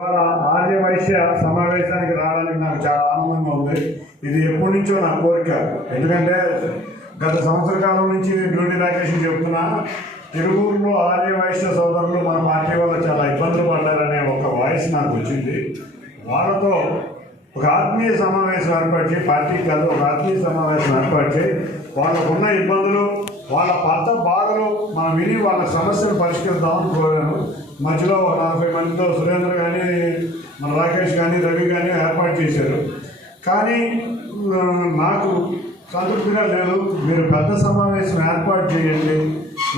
ఆర్య వైశ్య సమావేశానికి రావడానికి నాకు చాలా ఆనందంగా ఉంది. ఇది ఎప్పటి నుంచో నా కోరిక. ఎందుకంటే గత సంవత్సర కాలం నుంచి డ్యూటీ రాకేష్ చెప్తున్నా తిరువూరులో ఆర్య వైశ్య సోదరులు మన పార్టీ వల్ల చాలా ఇబ్బందులు పడ్డారనే ఒక వాయిస్ నాకు వచ్చింది. వాళ్ళతో ఒక ఆత్మీయ సమావేశం ఏర్పాటు పార్టీ కాదు ఒక ఆత్మీయ సమావేశం ఏర్పాటు వాళ్ళకున్న ఇబ్బందులు వాళ్ళ పాత మనం విని వాళ్ళ సమస్యను పరిష్కరిద్దామని కోరాను. మధ్యలో ఒక నలభై మందితో సురేంద్ర కానీ మన రాకేష్ కానీ రవి కానీ ఏర్పాటు చేశారు. కానీ నాకు సంతృప్తిగా లేదు మీరు పెద్ద సమావేశం ఏర్పాటు చేయండి.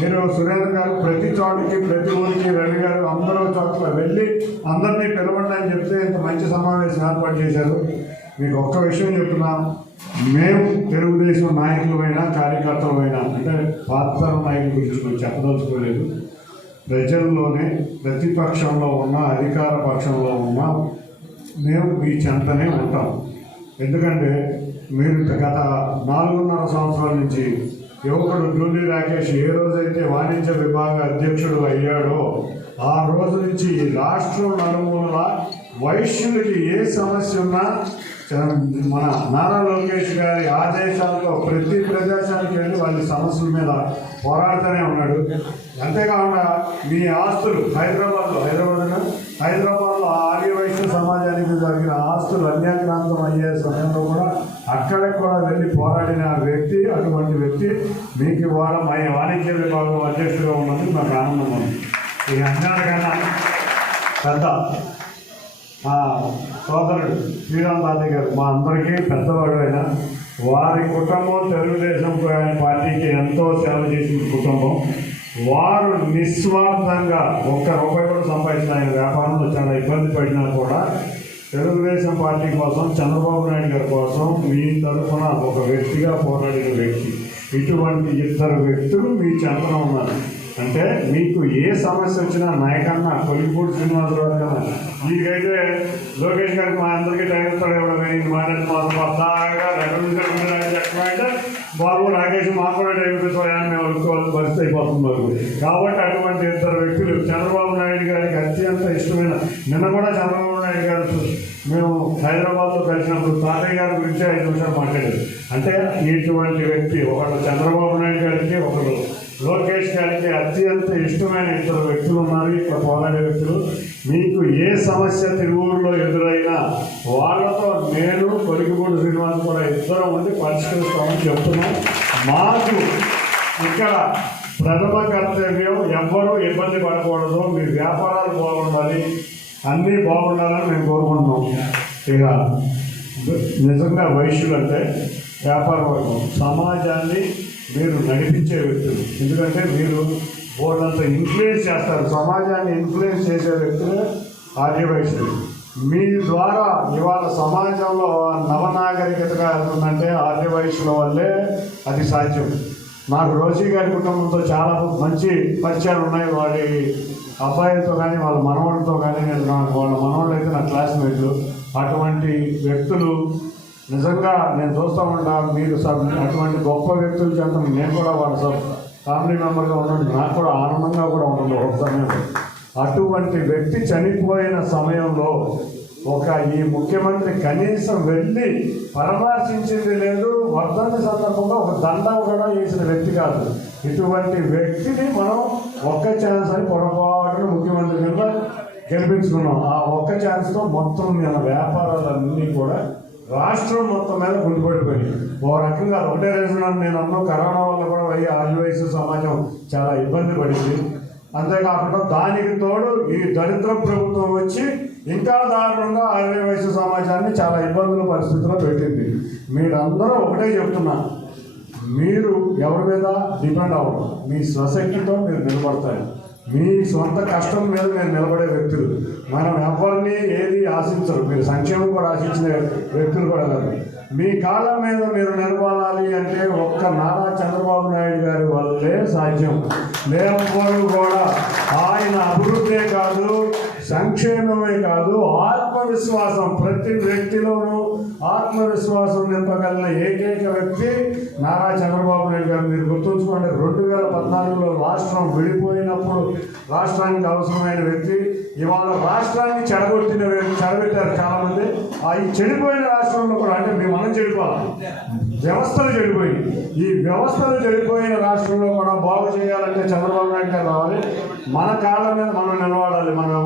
మీరు సురేంద్ర గారు ప్రతి చోటకి ప్రతి ఊరికి రవి గారు అందరూ చోట్ల వెళ్ళి అందరినీ పిలవండి అని చెప్తే ఇంత మంచి సమావేశం ఏర్పాటు చేశారు. మీకు ఒక్క విషయం చెప్తున్నా. మేము తెలుగుదేశం నాయకులమైనా కార్యకర్తలమైనా అంటే పాత్ర నాయకుల గురించి మేము చెప్పదలుచుకోలేదు. ప్రజల్లోనే ప్రతిపక్షంలో ఉన్న అధికార పక్షంలో ఉన్న మేము మీ చెంతనే ఉంటాం. ఎందుకంటే మీరు గత నాలుగున్నర సంవత్సరాల నుంచి యువకుడు జూలీ రాకేష్ ఏ రోజైతే వాణిజ్య విభాగ అధ్యక్షుడు అయ్యాడో ఆ రోజు నుంచి ఈ రాష్ట్రం నలుమూలల వైశ్యులకి ఏ సమస్య ఉన్నా మన నారా లోకేష్ గారి ఆదేశాలతో ప్రతి ప్రదేశానికి వెళ్ళి వాళ్ళ సమస్యల మీద పోరాడుతూనే ఉన్నాడు. అంతేకాకుండా మీ ఆస్తులు హైదరాబాద్లో హైదరాబాద్ హైదరాబాద్లో ఆర్య వైశ్య సమాజానికి జరిగిన ఆస్తులు అన్యాక్రాంతం అయ్యే సమయంలో కూడా అక్కడికి కూడా వెళ్ళి పోరాడిన వ్యక్తి అటువంటి వ్యక్తి మీకు ఇవాళ మై వాణిజ్య విభాగం అధ్యక్షుడిగా ఉన్నందుకు నాకు ఆనందం ఉంది. ఈ అన్నిటికన్నా పెద్ద మా సోదరుడు శ్రీరామ్ తాతయ్య గారు మా అందరికీ పెద్దవాడు అయినా వారి కుటుంబం తెలుగుదేశం పార్టీకి ఎంతో సేవ చేసిన కుటుంబం. వారు నిస్వార్థంగా ఒక్క రూపాయి కూడా సంపాదించిన ఆయన వ్యాపారంలో చాలా ఇబ్బంది పడినా కూడా తెలుగుదేశం పార్టీ కోసం చంద్రబాబు నాయుడు గారి కోసం మీ తరఫున ఒక వ్యక్తిగా పోరాడిన వ్యక్తి. ఇటువంటి ఇద్దరు వ్యక్తులు మీ చెంతన ఉన్నారు అంటే మీకు ఏ సమస్య వచ్చినా నాయకన్నా కొలిపూడి శ్రీనివాసరావు కన్నా. మీకైతే లోకేష్ గారికి మా అందరికీ టైం ఇస్తాడు కానీ మాట్లాడి మాత్రం పద్దాగా చెప్పమంటే బాబు రాకేష్ మాకు కూడా టైం ఇస్తాడని మేము అనుకోవాల్సిన పరిస్థితి అయిపోతుంది మాకు. కాబట్టి అటువంటి ఇద్దరు వ్యక్తులు చంద్రబాబు నాయుడు గారికి అత్యంత ఇష్టమైన నిన్న కూడా చంద్రబాబు నాయుడు గారు మేము హైదరాబాద్లో కలిసినప్పుడు తాతయ్య గారి గురించి ఐదు నిమిషాలు మాట్లాడారు. అంటే ఇటువంటి వ్యక్తి ఒకళ్ళు చంద్రబాబు నాయుడు గారికి ఒకరు లోకేష్ గారికి అత్యంత ఇష్టమైన ఇద్దరు వ్యక్తులు ఉన్నారు ఇక్కడ పోరాడే వ్యక్తులు. మీకు ఏ సమస్య తిరువూరులో ఎదురైనా వాళ్ళతో నేను కొలిగిపూడి శ్రీనివాస్ కూడా ఇద్దరం ఉండి పరిష్కరిస్తామని చెప్తున్నాం. మాకు ఇక్కడ ప్రథమ కర్తవ్యం ఎవ్వరూ ఇబ్బంది పడకూడదు. మీ వ్యాపారాలు బాగుండాలి. అన్నీ బాగుండాలని మేము కోరుకుంటున్నాం. ఇక నిజంగా వైశ్యులు అంటే వ్యాపార వర్గం సమాజాన్ని మీరు నడిపించే వ్యక్తులు. ఎందుకంటే మీరు వాళ్ళంతా ఇన్ఫ్లుయెన్స్ చేస్తారు. సమాజాన్ని ఇన్ఫ్లుయెన్స్ చేసే వ్యక్తులే ఆర్యవైశ్యులు. మీ ద్వారా ఇవాళ సమాజంలో నవనాగరికతగా వెళ్తుందంటే ఆర్యవైశ్యుల వల్లే అది సాధ్యం. నాకు రోజీ గారి కుటుంబంతో చాలా మంచి పరిచయాలు ఉన్నాయి. వాడి అబ్బాయిలతో కానీ వాళ్ళ మనవాళ్ళతో కానీ నేను నాకు వాళ్ళ మనవాళ్ళు అయితే నా క్లాస్మేట్లు అటువంటి వ్యక్తులు నిజంగా నేను చూస్తూ ఉంటా మీరు సార్ అటువంటి గొప్ప వ్యక్తులు చేత నేను కూడా వాళ్ళ సార్ ఫ్యామిలీ మెంబర్గా ఉన్నట్టు నాకు కూడా ఆనందంగా కూడా ఉంటుంది ఒక సమయం అటువంటి వ్యక్తి చనిపోయిన సమయంలో ఒక ఈ ముఖ్యమంత్రి కనీసం వెళ్ళి పరామర్శించింది లేదు వర్ధంతి సందర్భంగా ఒక దండం కూడా వేసిన వ్యక్తి కాదు. ఇటువంటి వ్యక్తిని మనం ఒక్క ఛాన్స్ అని పొరపాటున ముఖ్యమంత్రి కింద గెలిపించుకున్నాం. ఆ ఒక్క ఛాన్స్తో మొత్తం మన వ్యాపారాలన్నీ కూడా రాష్ట్రం మొత్తం మీద గుండిపడిపోయింది ఓ రకంగా ఒకటే రీజన్ నేను అన్నా కరోనా వల్ల కూడా వై ఆదివాసీ సమాజం చాలా ఇబ్బంది పడింది. అంతేకాకుండా దానికి తోడు ఈ దరిద్ర ప్రభుత్వం వచ్చి ఇంకా దారుణంగా ఆదివాసీ సమాజాన్ని చాలా ఇబ్బందుల పరిస్థితిలో పెట్టింది. మీరందరూ ఒకటే చెప్తున్నా మీరు ఎవరి మీద డిపెండ్ అవ్వరు. మీ స్వశక్తితో మీరు నిలబడతారు. మీ సొంత కష్టం మీద మీరు నిలబడే వ్యక్తులు. మనం ఎవరిని ఏది ఆశించరు. మీరు సంక్షేమం కూడా ఆశించిన వ్యక్తులు కూడా కాదు. మీ కాలం మీద మీరు నిలబడాలి అంటే ఒక్క నారా చంద్రబాబు నాయుడు గారి వల్లే సాధ్యం. లేకపోవడం కూడా ఆయన అభివృద్ధే కాదు సంక్షేమమే కాదు ఆత్మవిశ్వాసం. ప్రతి వ్యక్తిలోనూ ఆత్మవిశ్వాసం నింపగలిగిన ఏకైక వ్యక్తి నారా చంద్రబాబు నాయుడు గారు. మీరు గుర్తుంచుకోండి రెండు వేల పద్నాలుగులో రాష్ట్రం విడిపోయినప్పుడు రాష్ట్రానికి అవసరమైన వ్యక్తి ఇవాళ రాష్ట్రాన్ని చెడగొట్టిన చెడగొట్టారు చాలామంది. ఆ ఈ చెడిపోయిన రాష్ట్రంలో కూడా అంటే మేము మనం చెడిపోవాలి. వ్యవస్థలు చెడిపోయింది ఈ వ్యవస్థలు చెడిపోయిన రాష్ట్రంలో కూడా బాగు చేయాలంటే చంద్రబాబు నాయుడు గారు రావాలి. మన కాళ్ళ మీద మనం నిలబడాలి. మనం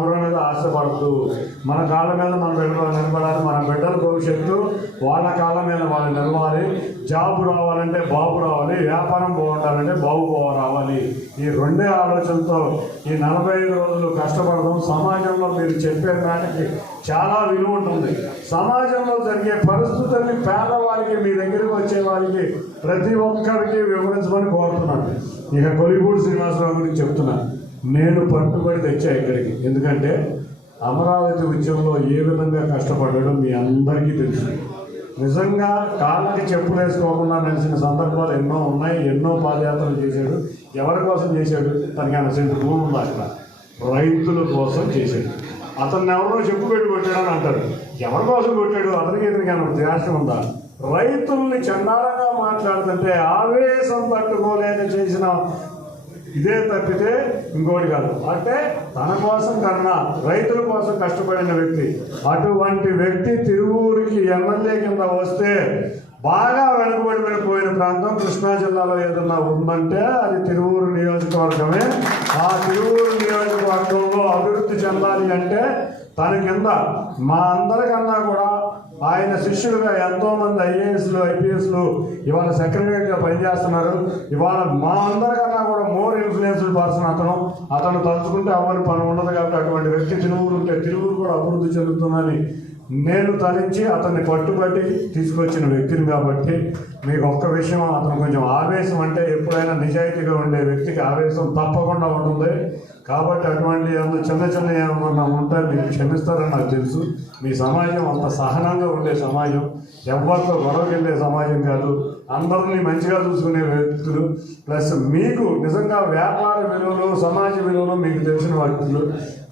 ఎవరి మన కాళ్ళ మీద మనం నిలబ- నిలబడాలి. మన బిడ్డల భవిష్యత్తు వాళ్ళ కాళ్ళ మీద వాళ్ళు నిలవాలి. జాబ్ రావాలంటే బాబు రావాలి. వ్యాపారం బాగుండాలంటే బాబు బాగు రావాలి. ఈ రెండే ఆలోచనతో ఈ నలభై ఐదు రోజులు కష్టపడదాం. సమాజంలో మీరు చెప్పే దానికి చాలా విలువ ఉంటుంది. సమాజంలో జరిగే పరిస్థితుల్ని పేదవారికి మీ దగ్గరికి వచ్చే వారికి ప్రతి ఒక్కరికి వివరించమని కోరుతున్నాను. ఇక కొలిగూడు శ్రీనివాసరావు గురించి చెప్తున్నాను నేను పట్టుబడి తెచ్చా ఇక్కడికి? ఎందుకంటే అమరావతి ఉద్యమంలో ఏ విధంగా కష్టపడ్డాడో మీ అందరికీ తెలుసు. నిజంగా కాళ్ళకి చెప్పులు వేసుకోకుండా నడిచిన సందర్భాలు ఎన్నో ఉన్నాయి ఎన్నో పాదయాత్రలు చేశాడు ఎవరి కోసం చేశాడు? తనకి అనసింది భూమి ఉంది అక్కడ రైతుల కోసం చేశాడు. అతన్ని ఎవరో చెప్పు పెట్టి కొట్టాడని అంటారు. ఎవరి కోసం కొట్టాడు? అతనికి ఇతనికి అన్న ఉందా? రైతుల్ని చండాలంగా మాట్లాడుతుంటే ఆవేశం తట్టుకోలేక చేసిన ఇదే తప్పితే ఇంకోటి కాదు. అంటే తన కోసం కన్నా రైతుల కోసం కష్టపడిన వ్యక్తి అటువంటి వ్యక్తి తిరువూరికి ఎమ్మెల్యే కింద వస్తే బాగా వెనుకబడి పోయిన ప్రాంతం కృష్ణా జిల్లాలో ఏదన్నా ఉందంటే అది తిరువూరు నియోజకవర్గమే. ఆ తిరువూరు నియోజకవర్గంలో అభివృద్ధి చెందాలి అంటే తన కింద మా అందరికన్నా కూడా ఆయన శిష్యులుగా ఎంతో మంది ఐఏఎస్లు ఐపీఎస్లు ఇవాళ సెక్రటరీగా పనిచేస్తున్నారు. ఇవాళ మా అందరికన్నా కూడా మోర్ ఇన్ఫ్లుయెన్స్డ్ పర్సన్ అతను. అతను తలుచుకుంటే అవ్వని పని ఉండదు కాబట్టి అటువంటి వ్యక్తి తిరువురు ఉంటే తిరువురు కూడా అభివృద్ధి చెందుతుందని నేను తరించి అతన్ని పట్టుబట్టి తీసుకొచ్చిన వ్యక్తిని కాబట్టి మీకు ఒక్క విషయం అతను కొంచెం ఆవేశం అంటే ఎప్పుడైనా నిజాయితీగా ఉండే వ్యక్తికి ఆవేశం తప్పకుండా ఉంటుంది. కాబట్టి అటువంటి ఏమన్నా చిన్న చిన్న ఏమన్నా ఉంటే మీరు క్షమిస్తారని నాకు తెలుసు. మీ సమాజం అంత సహనంగా ఉండే సమాజం ఎవరితో గొడవకెళ్ళే సమాజం కాదు. అందరినీ మంచిగా చూసుకునే వ్యక్తులు. ప్లస్ మీకు నిజంగా వ్యాపార విలువలు సమాజ విలువలు మీకు తెలిసిన వ్యక్తులు.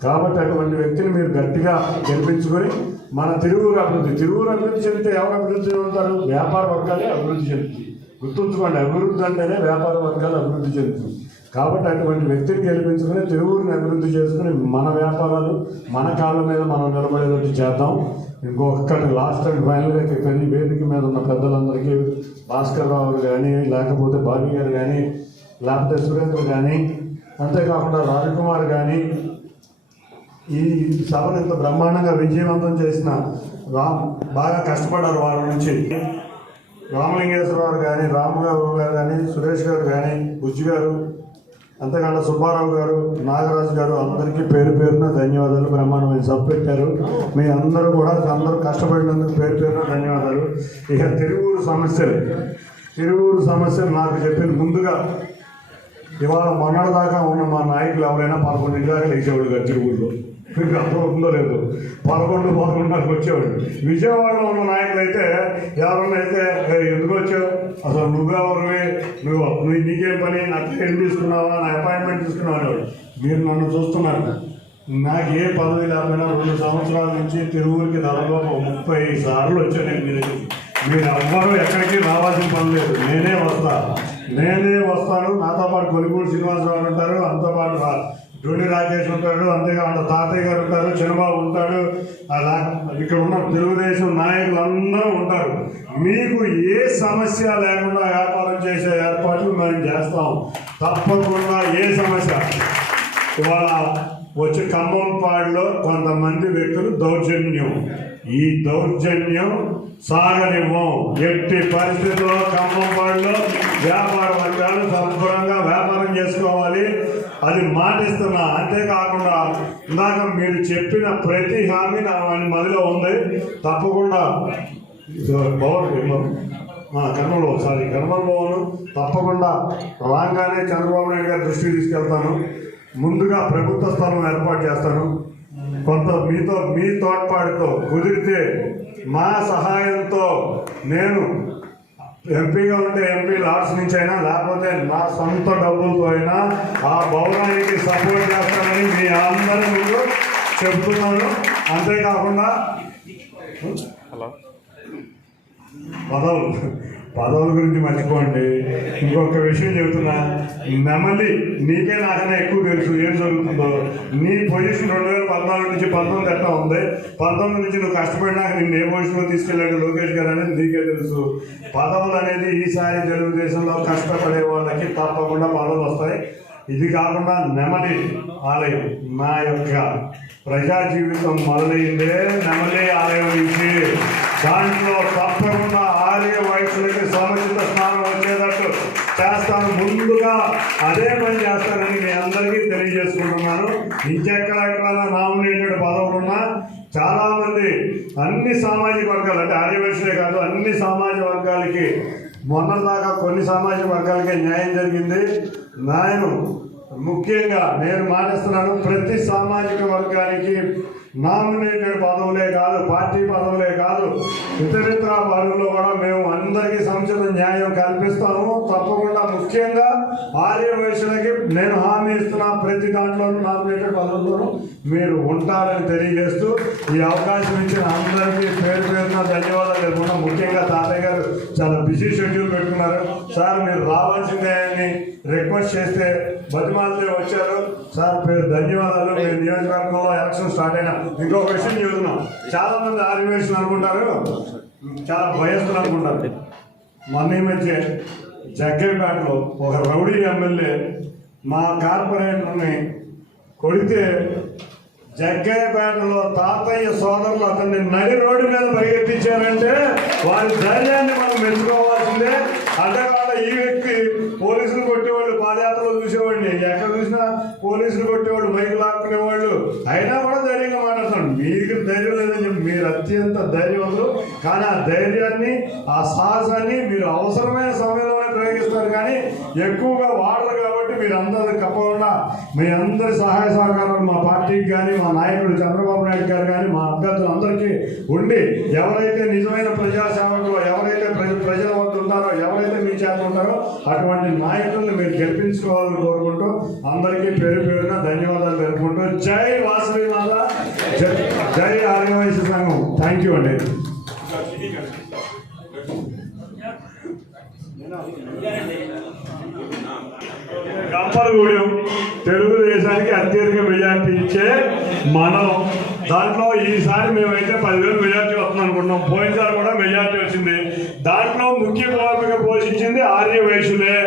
కాబట్టి అటువంటి వ్యక్తిని మీరు గట్టిగా గెలిపించుకొని మన తిరువురు అభివృద్ధి తిరువురు అభివృద్ధి చెందితే ఎవరు అభివృద్ధి చెందుతారు? వ్యాపార వర్గాలే అభివృద్ధి చెందుతుంది గుర్తుంచుకోండి అభివృద్ధి అంటేనే వ్యాపార వర్గాలు అభివృద్ధి చెందుతుంది కాబట్టి అటువంటి వ్యక్తిని గెలిపించుకుని తెలుగుని అభివృద్ధి చేసుకుని మన వ్యాపారాలు మన కాళ్ళ మీద మనం నిలబడేటట్టు చేద్దాం. ఇంకొకటి లాస్ట్ అండ్ ఫైనల్గా కానీ వేదిక మీద ఉన్న పెద్దలందరికీ భాస్కర్ రావు కానీ లేకపోతే బాబీ గారు కానీ లేకపోతే సురేంద్ర కానీ అంతేకాకుండా రాజకుమార్ కానీ ఈ సభను ఇంత బ్రహ్మాండంగా విజయవంతం చేసిన రామ్ బాగా కష్టపడ్డారు వారి నుంచి. రామలింగేశ్వరరావు కానీ రామగారు గారు కానీ సురేష్ గారు కానీ బుజ్జి గారు అంతేకాకుండా సుబ్బారావు గారు నాగరాజు గారు అందరికీ పేరు పేరున ధన్యవాదాలు బ్రహ్మాండమైన సభ పెట్టారు మీ అందరూ కూడా అందరూ కష్టపడినందుకు పేరు పేరున ధన్యవాదాలు. ఇక తిరువూరు సమస్యలు. తిరువూరు సమస్యలు నాకు చెప్పిన ముందుగా ఇవాళ మొన్నటిదాకా ఉన్న మా నాయకులు ఎవరైనా పదకొండు దాకా లేచేవాడు గారు తిరువూరులో. మీకు అర్థం లేదు. పదకొండు పదకొండున్నరకు వచ్చేవాడు. విజయవాడలో ఉన్న నాయకులు అయితే ఎవరన్నా అయితే ఎందుకు వచ్చావు? అసలు నువ్వెవరివి నువ్వు నువ్వు నీకేం పని? నాకు ఏం తీసుకున్నావా? నా అపాయింట్మెంట్ తీసుకున్నావు? మీరు నన్ను చూస్తున్నారు. నాకు ఏ పదవి లేకపోయినా రెండు సంవత్సరాల నుంచి తిరువురికి దాదాపు ముప్పై సార్లు వచ్చాను నేను మీ దగ్గరికి. మీరు ఎవ్వరూ ఎక్కడికి రావాల్సిన పని లేదు. నేనే వస్తా. నేనే వస్తాను. నాతో పాటు కొలిగూడు శ్రీనివాసరావు ఉంటారు. అంతో పాటు రా- రాజేష్ రాకేష్ ఉంటాడు అంతేకాకుండా తాతయ్య గారు ఉంటారు చిన్నబాబు ఉంటాడు. అలా ఇక్కడ ఉన్న తెలుగుదేశం నాయకులు అందరూ ఉంటారు. మీకు ఏ సమస్య లేకుండా వ్యాపారం చేసే ఏర్పాట్లు మేము చేస్తాం. తప్పకుండా ఏ సమస్య? ఇవాళ వచ్చి ఖమ్మంపాడులో కొంతమంది వ్యక్తులు దౌర్జన్యం. ఈ దౌర్జన్యం సాగనివ్వం. ఎట్టి పరిస్థితుల్లో ఖమ్మంపాడులో వ్యాపార వర్గాలు సంపూర్ణంగా వ్యాపారం చేసుకోవాలి. అది మాటిస్తున్నా. అంతేకాకుండా ఇందాక మీరు చెప్పిన ప్రతి హామీ నా మదిలో ఉంది. తప్పకుండా భవన్ కర్మలో సారీ కర్మల తప్పకుండా రాగానే చంద్రబాబు నాయుడు గారి దృష్టికి తీసుకెళ్తాను. ముందుగా ప్రభుత్వ స్థలం ఏర్పాటు చేస్తాను. కొంత మీతో మీ తోడ్పాటుతో కుదిరితే మా సహాయంతో నేను ఎంపీగా ఉంటే ఎంపీ లాడ్స్ నుంచి అయినా లేకపోతే నా సొంత డబ్బులతో అయినా ఆ భవనానికి సపోర్ట్ చేస్తానని మీ అందరి ముందు చెప్తున్నాను అంతేకాకుండా పదవులు. పదవుల గురించి మర్చిపోండి. ఇంకొక విషయం చెబుతున్నా. నెమలి నీకే నాకన్నా ఎక్కువ తెలుసు ఏం జరుగుతుందో. నీ పొజిషన్ రెండు వేల పద్నాలుగు నుంచి పంతొమ్మిది ఎట్లా ఉంది? పంతొమ్మిది నుంచి నువ్వు కష్టపడినాక నిన్ను ఏ పొజిషన్లో తీసుకెళ్ళాడు లోకేష్ గారు అనేది నీకే తెలుసు. పదవులు అనేది ఈసారి తెలుగుదేశంలో కష్టపడే వాళ్ళకి తప్పకుండా పదవులు వస్తాయి. ఇది కాకుండా నెమలి ఆలయం నా యొక్క ప్రజా జీవితం మొదలైందే. నెమలి ఆలయం నుంచి దాంట్లో తప్పకుండా ఆర్య సముచిత స్థానం వచ్చేటట్టు చేస్తాను ముందుగా అదే పని చేస్తానని మీ అందరికీ తెలియజేసుకుంటున్నాను. ఇంకెక్కడెక్కడ నామినేటెడ్ పదవులున్నా చాలా చాలామంది అన్ని సామాజిక వర్గాలు అంటే ఆర్యవైశ్యులే కాదు అన్ని సామాజిక వర్గాలకి మొన్నదాకా కొన్ని సామాజిక వర్గాలకే న్యాయం జరిగింది. నేను ముఖ్యంగా నేను మానేస్తున్నాను ప్రతి సామాజిక వర్గానికి నామినేటెడ్ పదవులే కాదు పార్టీ పదవులే కాదు. ఇతరితర పదవుల్లో కూడా మేము అందరికీ సముచిత న్యాయం కల్పిస్తాము. తప్పకుండా ముఖ్యంగా ఆర్య వయసులకి నేను హామీ ఇస్తున్న ప్రతి దాంట్లోనూ నామినేటెడ్ పదవుల్లోనూ మీరు ఉంటారని తెలియజేస్తూ ఈ అవకాశం ఇచ్చిన అందరికీ పేరు పేరున ధన్యవాదాలు తెలుపుకున్నా ముఖ్యంగా తాతయ్య గారు చాలా బిజీ షెడ్యూల్ పెట్టుకున్నారు. సార్ మీరు రావాల్సిందే అని రిక్వెస్ట్ చేస్తే బతిమాలే వచ్చారు. సార్ పేరు ధన్యవాదాలు. మీ నియోజకవర్గంలో ఎలక్షన్ స్టార్ట్ అయినా. ఇంకొక విషయం చెబుతున్నాం చాలా మంది ఆర్మేషన్ అనుకుంటారు. చాలా భయస్తులు అనుకుంటారు. మొన్న ఈ మధ్య జగ్గేపేటలో ఒక రౌడీ ఎమ్మెల్యే మా కార్పొరేటర్ని కొడితే జగ్గయ్యపేటలో తాతయ్య సోదరులు అతన్ని నడి రోడ్డు మీద పరిగెత్తించారంటే వారి ధైర్యాన్ని మనం మెచ్చుకోవాల్సిందే. అంతేకాకుండా ఈ వ్యక్తి పోలీసులు కొట్టేవాళ్ళు పాదయాత్రలో చూసేవాడిని. ఎక్కడ చూసినా పోలీసులు కొట్టేవాడు మైకు లాక్కునేవాళ్ళు. అయినా కూడా ధైర్యంగా మాట్లాడతాడు మీకు ధైర్యం లేదని చెప్పి మీరు అత్యంత ధైర్యవంతులు. కానీ ఆ ధైర్యాన్ని ఆ సాహసాన్ని మీరు అవసరమైన సమయంలోనే ప్రయోగిస్తారు. కానీ ఎక్కువగా వాడరు కాబట్టి మీరు అందరూ తప్పకుండా మీ అందరి సహాయ సహకారాలు మా పార్టీకి కానీ మా నాయకుడు చంద్రబాబు నాయుడు గారు కానీ మా అభ్యర్థులందరికీ ఉండి ఎవరైతే నిజమైన ప్రజా ఎవరైతే ప్రజ ప్రజల వద్ద ఉన్నారో ఎవరైతే ఉన్నారో అటువంటి నాయకులను మీరు గెలిపించుకోవాలని కోరుకుంటూ అందరికీ పేరు పేరున ధన్యవాదాలు తెలుపుకుంటూ జై వాసవి మాత జై జై సంఘం. థ్యాంక్ యూ అండి. గంపలగూడెం తెలుగుదేశానికి అత్యధిక మెజార్టీ ఇచ్చే మనం దాంట్లో ఈసారి మేమైతే పదివేలు మెజార్టీ వస్తుంది అనుకుంటున్నాం. పోయినసారి కూడా మెజార్టీ వచ్చింది. దాంట్లో ముఖ్య భూమిక పోషించింది ఆర్య వయసులే